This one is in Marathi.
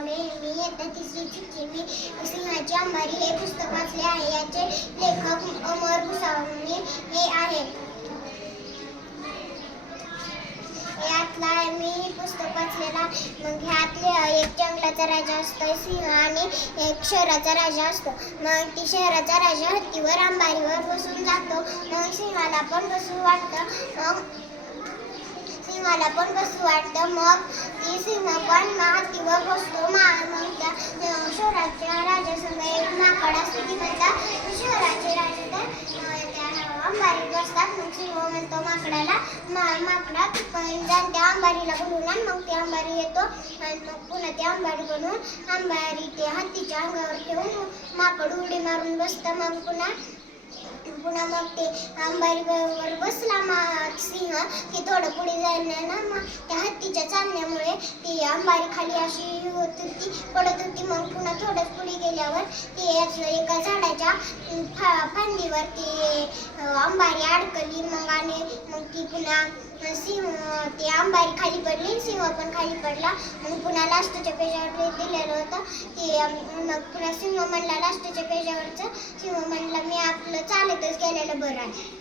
तावडे मी इयत्ता तिसरीची मी सिंहाची अंबारी हे पुस्तक वाचले आहे. याचे लेखक अमर भुसावणे हे आहेत. यातला मी पुस्तक वाचलेला मग ह्यातले एक जंगलाचा राजा असतो सिंह आणि एक शहराचा राजा असतो. मग ती शहराचा राजा हत्तीवर अंबारीवर बसून जातो. मग सिंहाला पण बसू वाटतं? मग सिंहाला पण बसू वाटतं? मग ती सिंह पण मा- हत्तीवर बसतो मा मग त्या अं, शहराच्या राजासंग एक माकड असते ती म्हणतात शहराचे राजा तर अं, त्या अंबारीत बसतात मग सिंह म्हणतो माकडाला. मा माकडा पण त्या अंबारीला बनवून आण. मग ती अंबारी येतो. आणि मग पुन्हा ती अंबारी बनवून अंबारी ते हत्तीच्या अंगावर ठेवून माकड उडी मारून बसतं. मग पुन्हा पुन्हा मग ते अंबारीवर बसला मा सिंह. की थोडं पुढे जायला ना मग त्या हत्तीच्या चालण्यामुळे ती अंबारी खाली अशी होत होती पडत होती. मग पुन्हा थोडंच पुढे गेल्यावर ते एका झाडाच्या फा फांदीवर ते अंबारी आड अडकली मग आणि मग ती पुन्हा सिंह ते अंबारी खाली पडली सिंह पण खाली पडला. मग पुन्हा लास्टच्या पेजावर दिलेलं होतं ते मग पुन्हा सिंह म्हणला लास्टच्या पेजावरचं सिंह म्हणला मी आपलं चालतच गेलेलं बरं आहे.